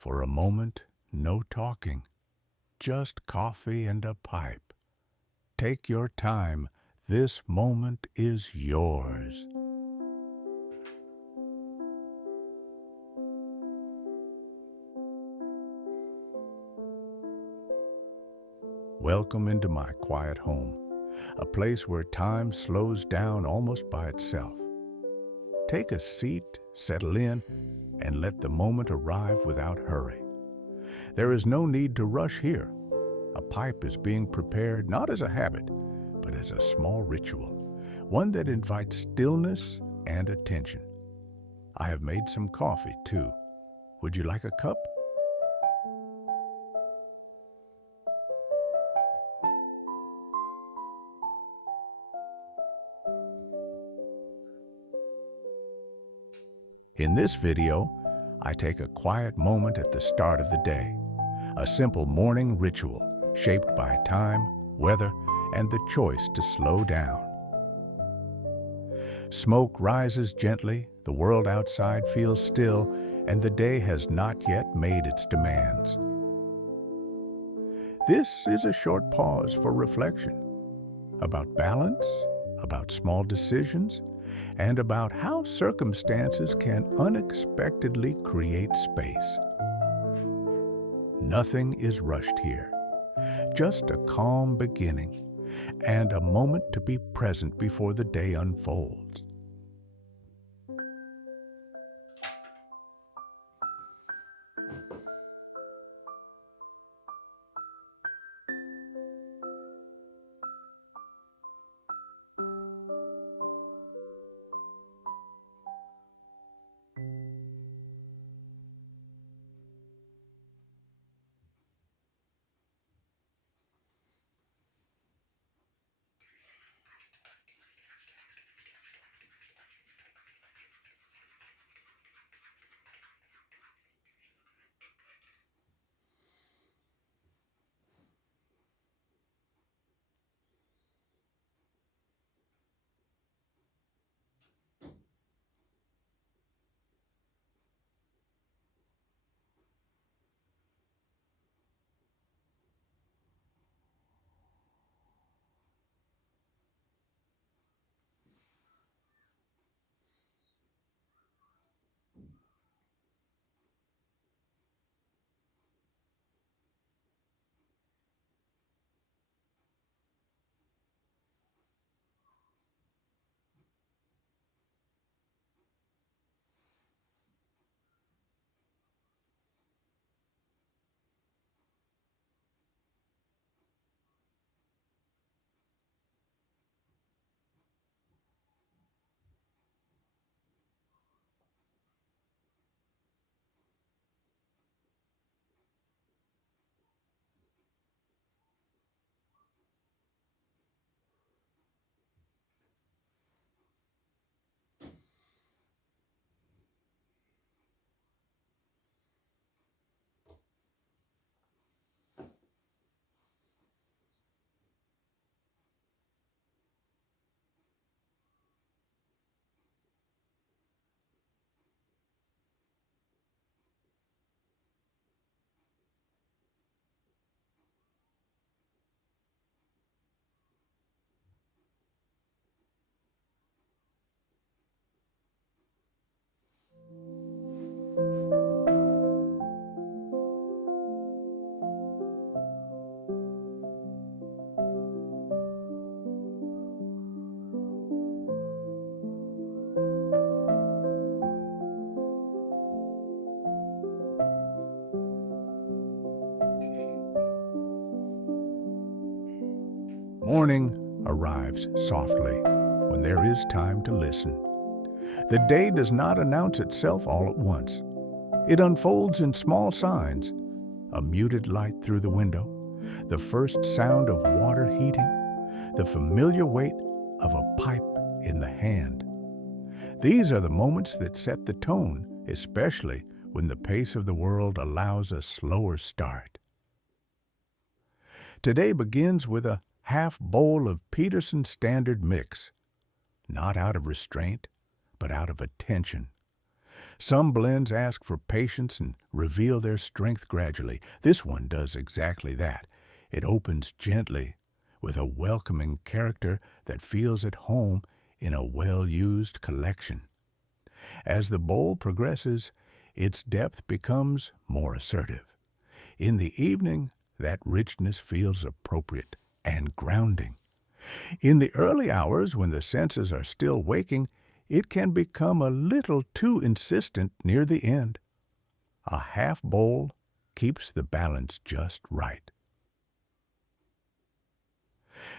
For a moment, no talking, just coffee and a pipe. Take your time. This moment is yours. Welcome into my quiet home, a place where time slows down almost by itself. Take a seat, settle in, and let the moment arrive without hurry. There is no need to rush here. A pipe is being prepared not as a habit, but as a small ritual, one that invites stillness and attention. I have made some coffee, too. Would you like a cup? In this video, I take a quiet moment at the start of the day, a simple morning ritual shaped by time, weather, and the choice to slow down. Smoke rises gently, the world outside feels still, and the day has not yet made its demands. This is a short pause for reflection about balance, about small decisions, and about how circumstances can unexpectedly create space. Nothing is rushed here, just a calm beginning and a moment to be present before the day unfolds. Morning arrives softly when there is time to listen. The day does not announce itself all at once. It unfolds in small signs: a muted light through the window, the first sound of water heating, the familiar weight of a pipe in the hand. These are the moments that set the tone, especially when the pace of the world allows a slower start. Today begins with a half bowl of Peterson Standard mix, not out of restraint, but out of attention. Some blends ask for patience and reveal their strength gradually. This one does exactly that. It opens gently with a welcoming character that feels at home in a well-used collection. As the bowl progresses, its depth becomes more assertive. In the evening, that richness feels appropriate and grounding. In the early hours, when the senses are still waking, it can become a little too insistent near the end. A half bowl keeps the balance just right.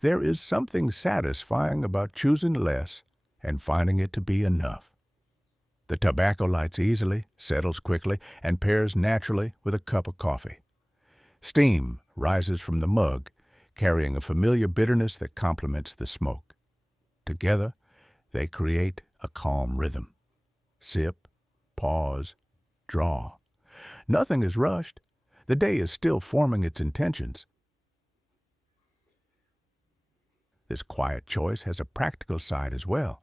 There is something satisfying about choosing less and finding it to be enough. The tobacco lights easily, settles quickly, and pairs naturally with a cup of coffee. Steam rises from the mug, carrying a familiar bitterness that complements the smoke. Together, they create a calm rhythm. Sip, pause, draw. Nothing is rushed. The day is still forming its intentions. This quiet choice has a practical side as well.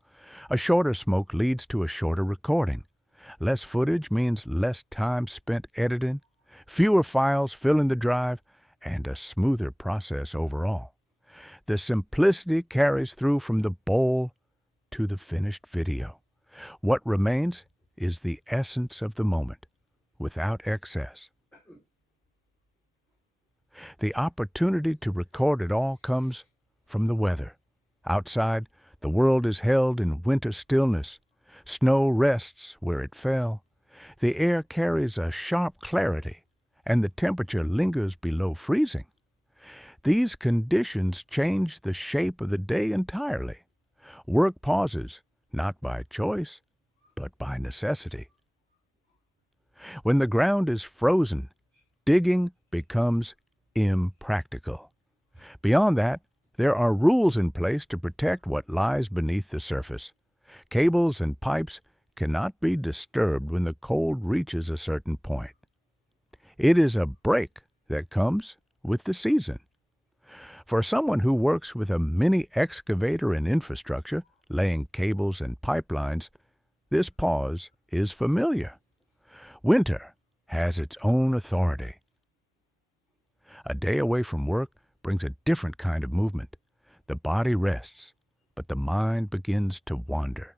A shorter smoke leads to a shorter recording. Less footage means less time spent editing, fewer files filling the drive, and a smoother process overall. The simplicity carries through from the bowl to the finished video. What remains is the essence of the moment, without excess. The opportunity to record it all comes from the weather. Outside, the world is held in winter stillness. Snow rests where it fell. The air carries a sharp clarity, and the temperature lingers below freezing. These conditions change the shape of the day entirely. Work pauses, not by choice, but by necessity. When the ground is frozen, digging becomes impractical. Beyond that, there are rules in place to protect what lies beneath the surface. Cables and pipes cannot be disturbed when the cold reaches a certain point. It is a break that comes with the season. For someone who works with a mini excavator and infrastructure, laying cables and pipelines, this pause is familiar. Winter has its own authority. A day away from work brings a different kind of movement. The body rests, but the mind begins to wander.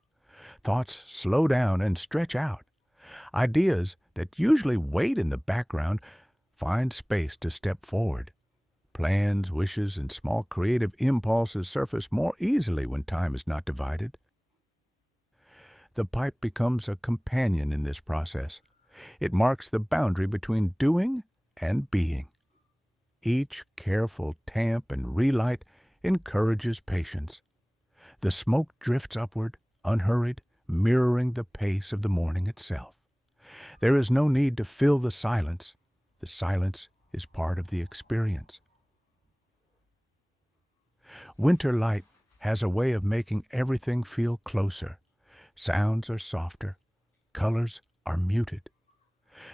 Thoughts slow down and stretch out. Ideas that usually wait in the background find space to step forward. Plans, wishes, and small creative impulses surface more easily when time is not divided. The pipe becomes a companion in this process. It marks the boundary between doing and being. Each careful tamp and relight encourages patience. The smoke drifts upward, unhurried, mirroring the pace of the morning itself. There is no need to fill the silence. The silence is part of the experience. Winter light has a way of making everything feel closer. Sounds are softer. Colors are muted.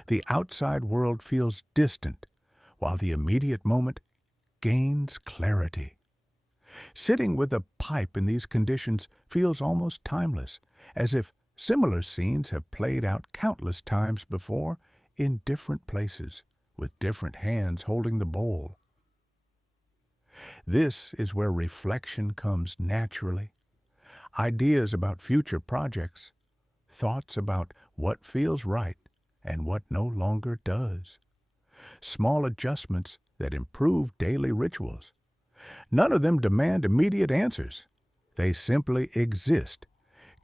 The outside world feels distant, while the immediate moment gains clarity. Sitting with a pipe in these conditions feels almost timeless, as if similar scenes have played out countless times before in different places, with different hands holding the bowl. This is where reflection comes naturally. Ideas about future projects, thoughts about what feels right and what no longer does. Small adjustments that improve daily rituals. None of them demand immediate answers. They simply exist,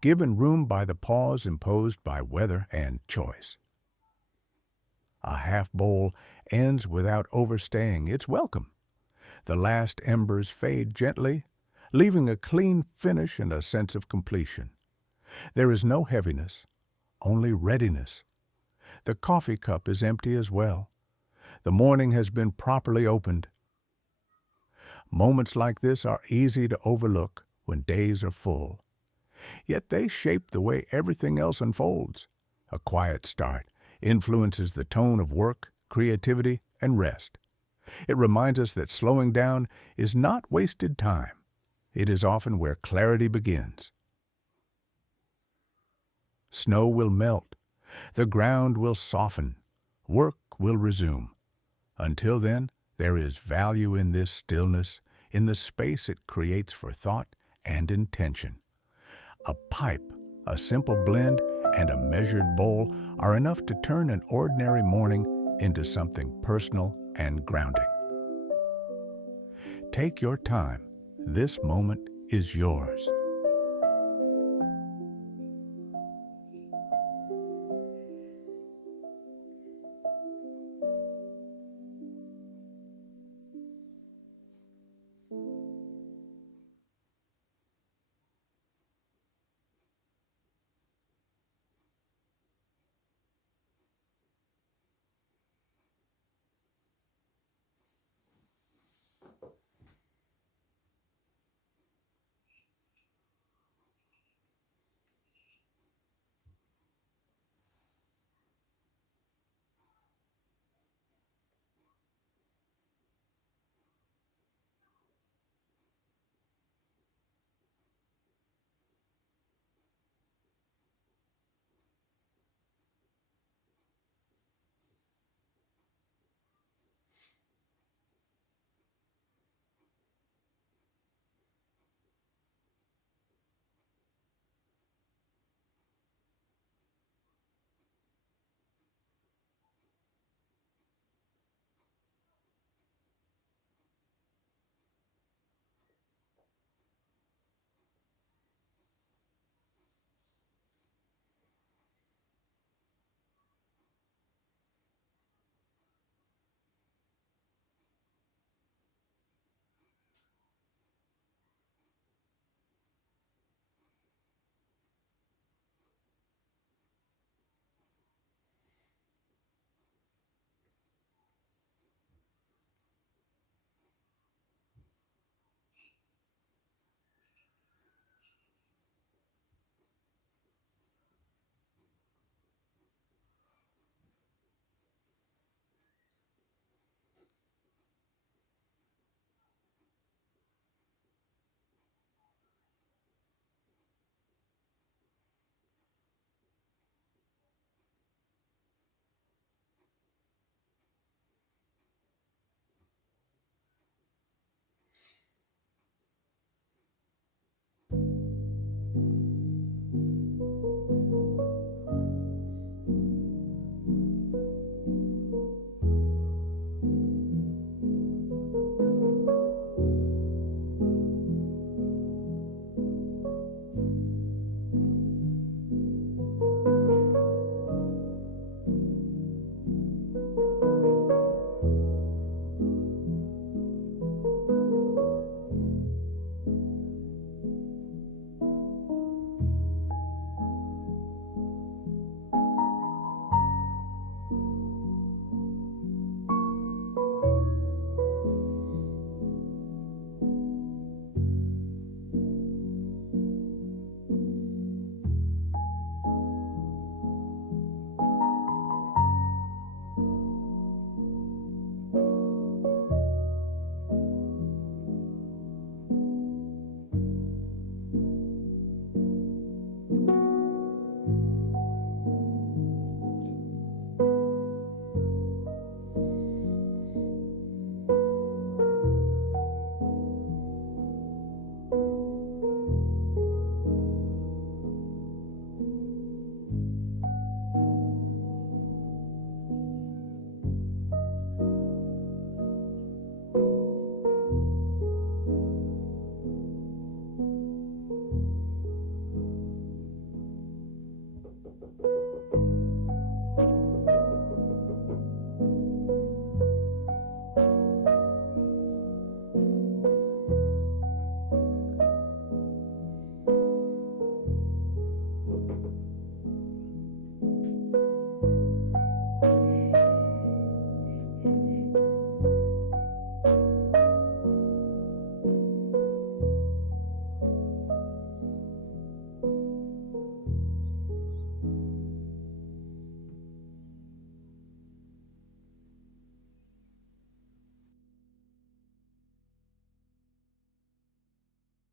given room by the pause imposed by weather and choice. A half bowl ends without overstaying its welcome. The last embers fade gently, leaving a clean finish and a sense of completion. There is no heaviness, only readiness. The coffee cup is empty as well. The morning has been properly opened. Moments like this are easy to overlook when days are full. Yet they shape the way everything else unfolds. A quiet start influences the tone of work, creativity, and rest. It reminds us that slowing down is not wasted time. It is often where clarity begins. Snow will melt, The ground will soften. Work will resume. Until then, there is value in this stillness, in the space it creates for thought and intention. A pipe, a simple blend, and a measured bowl are enough to turn an ordinary morning into something personal and grounding. Take your time. This moment is yours.